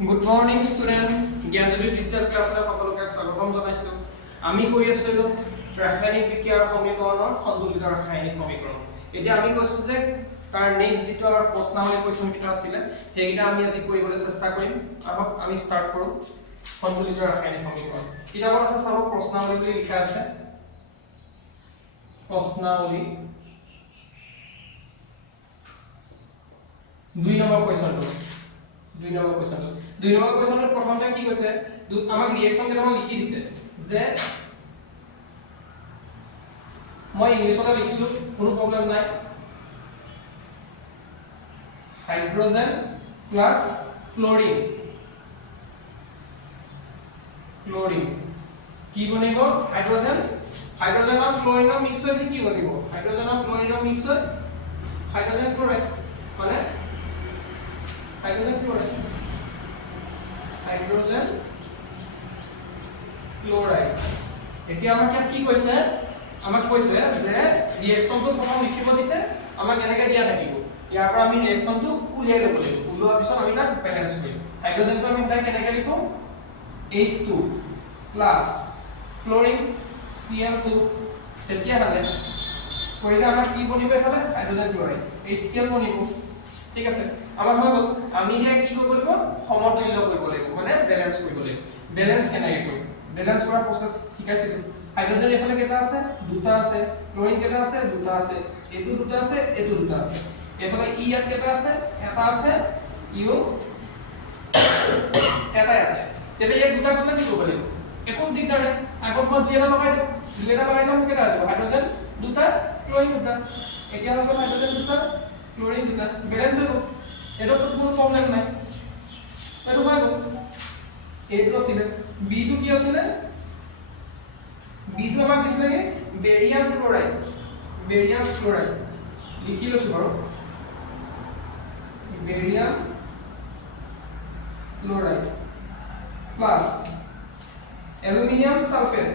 Good morning, student. Gyanjyoti digital ক্লাছলৈ সকলোকে স্বাগতম জনাইছো। আমি কৈ আছিলো ৰাসায়নিক বিক্ৰিয়াৰ সমীকৰণৰ সন্তুলিত ৰাসায়নিক সমীকৰণ। এতিয়া আমি কৈছো যে তাৰ নেক্সট যেটো আমাৰ প্ৰশ্নাৱলী কোৱেশ্চন কিটা আছিল সেইটা আমি আজি কৰিবলৈ চেষ্টা কৰিম। আমি স্টাৰ্ট কৰো সন্তুলিত ৰাসায়নিক সমীকৰণ। কিতাপত আছে চাব প্ৰশ্নাৱলী বুলি লিখা আছে। প্ৰশ্নাৱলী 2 নম্বৰ কোৱেশ্চনটো 2 নম্বৰ কোৱেশ্চনটো প্ৰথমতে কি কৈছে আমাক ৰিঅ্যাকচন কেইটামান লিখি দিছে যে মই ইংলিশতে লিখিছো কোনো প্ৰবলেম নাই হাইড্ৰোজেন প্লাস ক্লোৰিন কি বনিব হাইড্ৰোজেন আৰু ক্লোৰিনৰ মিক্স হৈ কি বনিব হাইড্ৰোজেন আৰু ক্লোৰিনৰ মিক্স হৈ হাইড্ৰোজেন ক্লোৰাইড মানে হাইড্ৰোজেন ক্লোৰাইড এতিয়া আমাক কি কৈছে আমাক কৈছে যে ৰিঅ্যাকচনটো প্ৰথম লিখিব দিছে আমাক এনেকৈ দিয়া থাকিব ইয়াৰ পৰা আমি ৰিঅ্যাকচনটো উলিয়াই ল'ব লাগিব উলিওৱাৰ পিছত আমি তাক বেলেন্স কৰিম হাইড্ৰোজেনটো আমি তাক কেনেকৈ লিখো H2 প্লাস ক্লোৰিন Cl2 তেতিয়া হলে কৰিলে আমাৰ কি বনিব এফালে হাইড্ৰোজেন ক্লোৰাইড HCl বনিব ঠিক আছে আমাৰ হৈ গল আমি এতিয়া কি কৰিব লাগিব সমতুল্য কৰিব লাগিব মানে বেলেন্স কৰিব লাগিব বেলেন্স কেনেকৈ কৰিম বেলেন্স কৰা প্ৰসেস শিকাইছিল হাইড্ৰোজেন এফালে কেটা আছে দুটা আছে ক্লোরিন কেটা আছে দুটা আছে এটো দুটা আছে এটো দুটা আছে এফালে ই ইয়াত কেটা আছে এটা আছে ইও এটাই আছে তেতে এই দুটা কোনে কি কৰিব লাগিব একো দিগদাৰ নাই আগত মই দুটা লগাই দিম কেটা হ'ব হাইড্ৰোজেন দুটা ক্লোৰিন দুটা এতিয়া হ'ব হাইড্ৰোজেন দুটা ক্লোৰিন দুটা বেলেন্স হ'ব এটো কোনো প্ৰবলেম নাই এটো হৈ গ'ল এটো আছিল বি টো কি আছিল বি টো আমাক দিছিল কি বেৰিয়াম ক্লোৰাইড লিখি লৈছো বাৰু barium chloride plus aluminium sulphate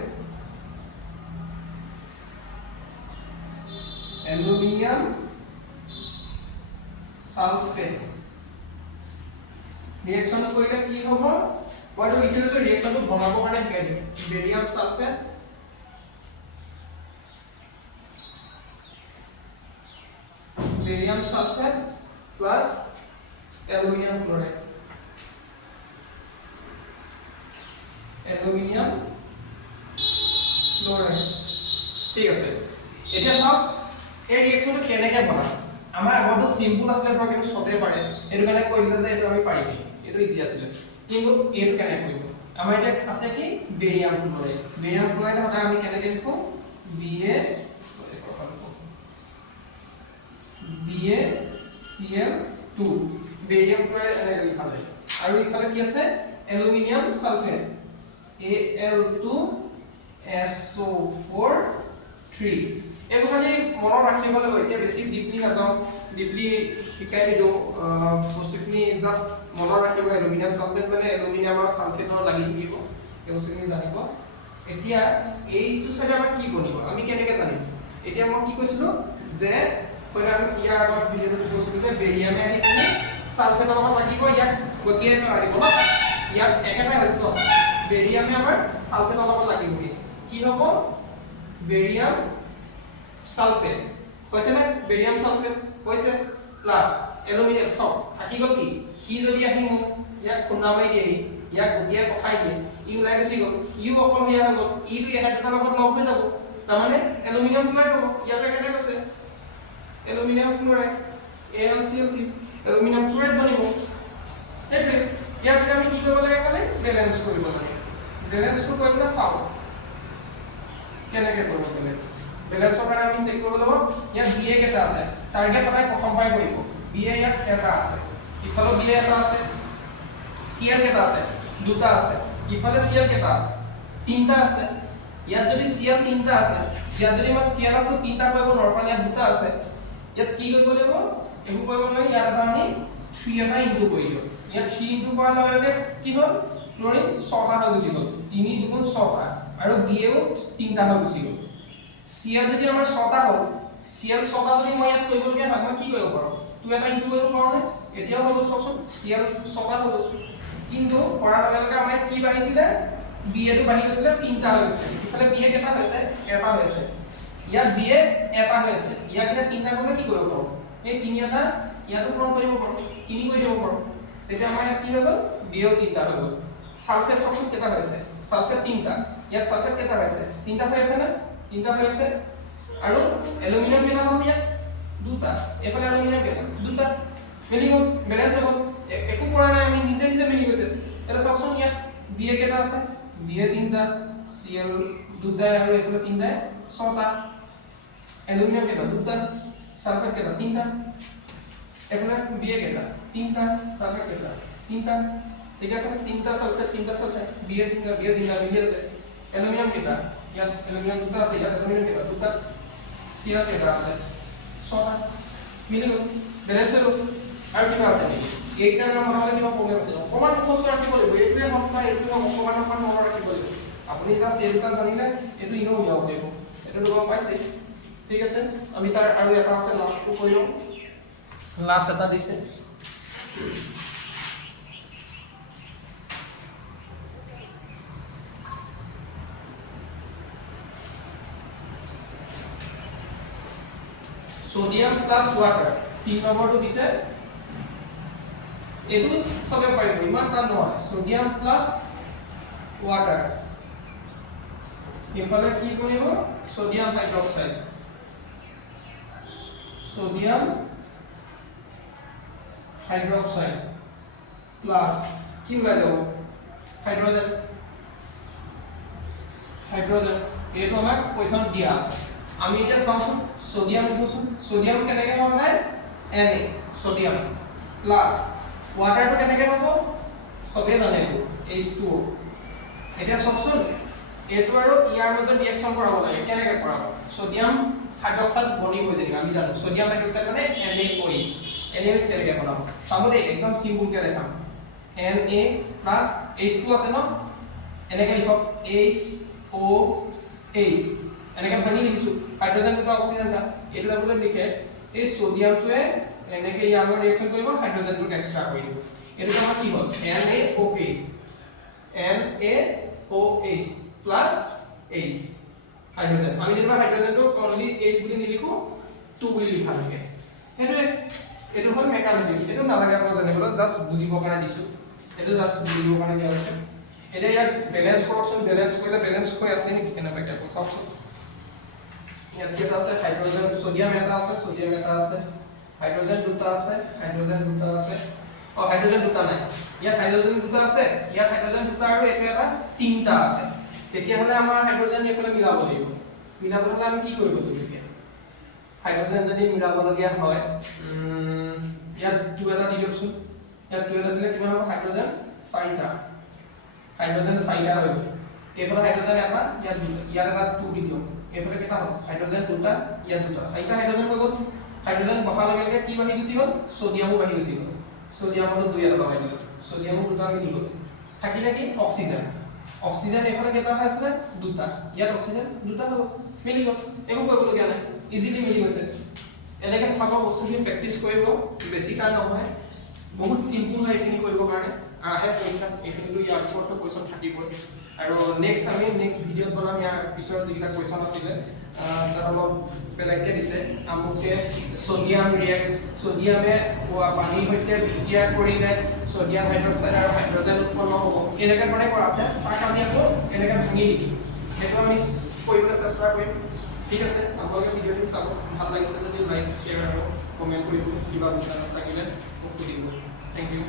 reaction কৰিলে কি হ'ব মইটো লিখি লৈছো ৰিঅ্যাকশনটো বনাবৰ কাৰণে শিকাই দিম barium sulphate plus aluminium chloride ঠিক আছে এতিয়া সব এই ৰিঅ্যাকশনটো কেনেকৈ বনাম আমাৰ আগতো সিম্পল আছিল তো কিন্তু সবে পাৰে এটো কাৰণে কৰিলে যে এটো আমি পাৰিম এটো ইজি আছিল কিন্তু এটো কেনে কৰিব আমাৰ এটা আছে কি বেৰিয়াম ক্লোৰাইড হতা আমি কেনেকৈ লিখো BaCl2 বেৰিয়াম ক্লোৰাইড এনেকৈ লিখা যায় আৰু ইফালে কি আছে অ্যালুমিনিয়াম সালফেট Al2SO4 এইটো খালি মনত ৰাখিব লাগিব এতিয়া বেছি ডিপলি নাযাও ডিপলি শিকাই দিও বস্তুখিনি জাস্ট মনত ৰাখিব এলুমিনিয়াম সালফেট মানে এলুমিনিয়াম আৰু সালফেটৰ লাগি থাকিব এই বস্তুখিনি জানিব এতিয়া এইটো সাইড আমাৰ কি বনিব আমি কেনেকৈ জানিম এতিয়া মই কি কৈছিলো যে কইনা আমি ইয়াৰ আগত ভিডিওটো কৈছিলো যে বেৰিয়ামে আহি কিনে সালফেটৰ লগত লাগিব ইয়াক গতিয়ে লাগিব ইয়াত একেটাই হৈছে বেৰিয়ামে আমাৰ সালফেটৰ লগত লাগিব কি হ'ব বেৰিয়াম সালফেট কৈছে না বেৰিয়াম সালফেট কৈছে প্লাস অ্যালুমিনিয়াম সব থাকি গল কি হি যদি আহি মু ইয়াক খুন্দা মাৰি দিয়ে ইয়াক গটিয়া পঠাই দিয়ে ই ওলাই গুচি গল ইউ অকল হিয়া হৈ গল ই টো এটা দুটা লগত লগ হৈ যাব তাৰ মানে অ্যালুমিনিয়াম ক্লোৰাইড হ'ব ইয়াতে কেনে কৈছে aluminium chloride AlCl3 aluminium chloride বনিব এইটো ইয়াক আমি কি কৰিব লাগে খালি বেলেন্স কৰিব লাগে বেলেন্সটো কৰিলে চাও কেনেকৈ কৰিব বেলেন্সৰ কাৰণে আমি চেক কৰিব লাগিব ইয়াত BA কেটা আছে টাৰ্গেট সদায় প্ৰথম পাই কৰিব BA ইয়াত এটা আছে ইফালে BA এটা আছে Cl কেটা আছে দুটা আছে ইফালে Cl কেটা আছে তিনটা আছে ইয়াত যদি Cl তিনটা আছে ইয়াত যদি মই Cl টো তিনটা কৰিব নৰপান ইয়াত দুটা আছে ইয়াত কি কৰিব লাগিব একো কৰিব নাই ইয়াত এটা আমি 3 এটা ইনটু কৰি দিও ইয়াত 3 ইনটু কৰাৰ লগে লগে কি হ'ল ক্লোৰিন 6টা হৈ গুচি গ'ল 3 দুগুণ 6টা আৰু BAও 3টা হৈ গুচি গ'ল Cl যদি আমাৰ 6টা হ'ল Cl 6টা যদি মই ইয়াত কৰিবলগীয়া হয় মই কি কৰিব পাৰো 2 এটা ইনটু কৰিব পাৰো নে এতিয়াও হল চকচোন Cl ছটা হল কিন্তু পড়াৰ লগে লগে আমাৰ কি বাঢ়িছিলে Ba টো বাঢ়ি গৈছিলে তিনটা হৈ গৈছে ইফালে Ba কেটা হৈছে এটা হৈছে ইয়াত Ba এটা হৈ আছে ইয়াক এটা তিনটা কৰিলে কি কৰিব পাৰো এই তিনি এটা ইয়াতো পূৰণ কৰিব পাৰো তিনি কৰি দিব পাৰো তেতিয়া আমাৰ ইয়াত কি হৈ গ'ল Ba তিনটা হৈ গ'ল সালফেট চকচোন কেটা হৈছে সালফেট তিনটা ইয়াত সালফেট কেটা হৈছে তিনটা হৈ আছে না তিনটা হৈ আছে আৰু এলুমিনিয়াম কেটা হ'ল ইয়াত দুটা এফালে এলুমিনিয়াম কেটা দুটা মিলি গ'ল ব্যালেন্স হৈ গ'ল একো কৰা নাই আমি নিজে নিজে মিলি গৈছে এটা চকচোন ইয়াত Ba কেটা আছে Ba তিনটা Cl দুটা আৰু এফালে তিনটা ছটা এলুমিনিয়াম কেটা দুটা সালফেট কেটা তিনটা এফালে Ba কেটা তিনটা সালফেট কেটা তিনটা ঠিক আছে তিনটা সালফেট Ba তিনটা মিলি আছে এলুমিনিয়াম কেটা ইয়াত এলুমিনিয়াম দুটা আছে ইয়াত এলুমিনিয়াম কেটা দুটা Cl কেটা আছে ছটা মিলি গ'ল ব্যালেন্স হৈ গ'ল আৰু কিবা আছে নেকি এইটা নাম মনত কিবা প্ৰবলেম আছে অকমান বস্তু ৰাখিব লাগিব এইটোৱে হক বা এইটোৱে হক অকমান মনত ৰাখিব লাগিব আপুনি জাস্ট এইটা জানিলে এইটো ইনো উলিয়াব পাৰিব এইটো গম পাইছে ঠিক আছে আমি তাৰ আৰু এটা আছে লাষ্টটো কৰি লওঁ লাষ্ট এটা দিছে সোডিয়াম প্লাস ওয়াটাৰ 3 নম্বৰটো দিছে এটো সবে পাৰিব ইমান টান নহয় সোডিয়াম প্লাস ওয়াটাৰ ইফালে কি কৰিব সোডিয়াম হাইড্ৰক্সাইড প্লাস কি ওলাই যাব হাইড্ৰোজেন এইটো আমাক কোৱেশ্চন দিয়া আছে আমি এটা চাওঁচোন সোডিয়াম দিওঁচোন সোডিয়াম কেনেকৈ হয় Na সোডিয়াম প্লাস ওয়াটাৰটো কেনেকৈ হ'ব সবে জানে H2O এতিয়া চাওঁচোন এইটো আৰু ইয়াৰ মাজত ৰিঅ্যাকশন কৰাব লাগে কেনেকৈ কৰাব সোডিয়াম হাইড্ৰক্সাইড বনি হৈ যায় আমি জানো সোডিয়াম হাইড্ৰক্সাইড মানে NaOH কেনেকৈ বনাব চাব দেই একদম সিম্পল কে দেখাম Na প্লাস H2 আছে ন এনেকৈ লিখক HOH এনেকৈ ভাঙি লিখিছো হাইড্ৰোজেন দুটা অক্সিজেন এটা এইটো ডাবলে লিখে এই সোডিয়ামটোৱে এনেকৈ ইয়াৰ লগত ৰিঅ্যাকশন কৰিব হাইড্ৰোজেনটো এক্সট্ৰা কৰি দিব এইটো আমাৰ কি হ'ল NaOH প্লাস H হাইড্ৰোজেন আমি যেনিবা হাইড্ৰোজেনটো অনলি H বুলি নিলিখো 2 বুলি লিখা থাকে এইটো হ'ল মেকানিজম এইটো নালাগে আপোনাক জানিবলৈ জাস্ট বুজিবৰ কাৰণে দিছো এইটো জাস্ট বুজিবৰ কাৰণে দিয়া হৈছে এতিয়া ইয়াত ব্যালেন্স কৰকচোন ব্যালেন্স কৰিলে ব্যালেন্স হৈ আছে নেকি কেনেকৈ টাইপৰ চাওকচোন ইয়াত কেটা আছে হাইড্ৰোজেন সোডিয়াম এটা আছে হাইড্ৰোজেন দুটা আছে হাইড্ৰোজেন দুটা নাই ইয়াত হাইড্ৰোজেন দুটা আছে ইয়াত হাইড্ৰোজেন দুটা আৰু এটো এটা তিনটা আছে তেতিয়া হলে আমাৰ হাইড্ৰোজেন এফালে মিলাব লাগিব মিলাবলৈ আমি কি কৰিব লাগিব এতিয়া হাইড্ৰোজেন যদি মিলাব লগিয়া হয় ইয়াত 2 এটা দি দিওকচোন ইয়াত 2 এটা দিলে কিমান হ'ব হাইড্ৰোজেন 4টা হাইড্ৰোজেন 4টা হৈ গ'ল এফালে হাইড্ৰোজেন এটা ইয়াত এটা 2 দি দিও এফালে কেটা হ'ব হাইড্ৰোজেন দুটা ইয়াত দুটা 4টা হাইড্ৰোজেন হৈ গ'ল হাইড্ৰোজেন বহাৰ লগে লগে কি বাঢ়ি গৈছি হ'ল সোডিয়ামো বাঢ়ি গৈছি হ'ল সোডিয়ামটো 2 এটা লগাই দিলো সোডিয়ামো দুটা আমি দি গ'ল থাকিলে কি অক্সিজেন এফালে কেটা আছে দুটা ইয়াত অক্সিজেন দুটা হ'ব মিলি গ'ল একো কৰিবলগীয়া নাই ইজিলি মিলি গৈছে এনেকৈ চাব বস্তুখিনি প্ৰেক্টিছ কৰিব বেছি টান নহয় বহুত সিম্পল হয় এইখিনি কৰিবৰ কাৰণে আহে পৰীক্ষা এইখিনিটো ইয়াৰ ওপৰতো কোৱেশ্চন থাকিবই আৰু নেক্সট আমি নেক্সট ভিডিঅ'ত বনাম ইয়াৰ পিছৰ যিটা কোৱেশ্চন আছিলে তাত অলপ বেলেগকে দিছে আমুকে সোডিয়ামে পানীৰ সৈতে বিক্ৰিয়া কৰিলে সোডিয়াম হাইড্ৰক্সাইড আৰু হাইড্ৰোজেন উৎপন্ন হ'ব এনেকৈ ধৰণে কৰা আছে তাক আমি আকৌ এনেকৈ ভাঙি লিখিম সেইটো আমি কৰিবলৈ চেষ্টা কৰিম ঠিক আছে আপোনালোকে ভিডিঅ'টো চাব ভাল লাগিছে যদি লাইক শ্বেয়াৰ আৰু কমেণ্ট কৰিব কিবা বিচাৰ থাকিলে মোক সুধিব থ্যাংক ইউ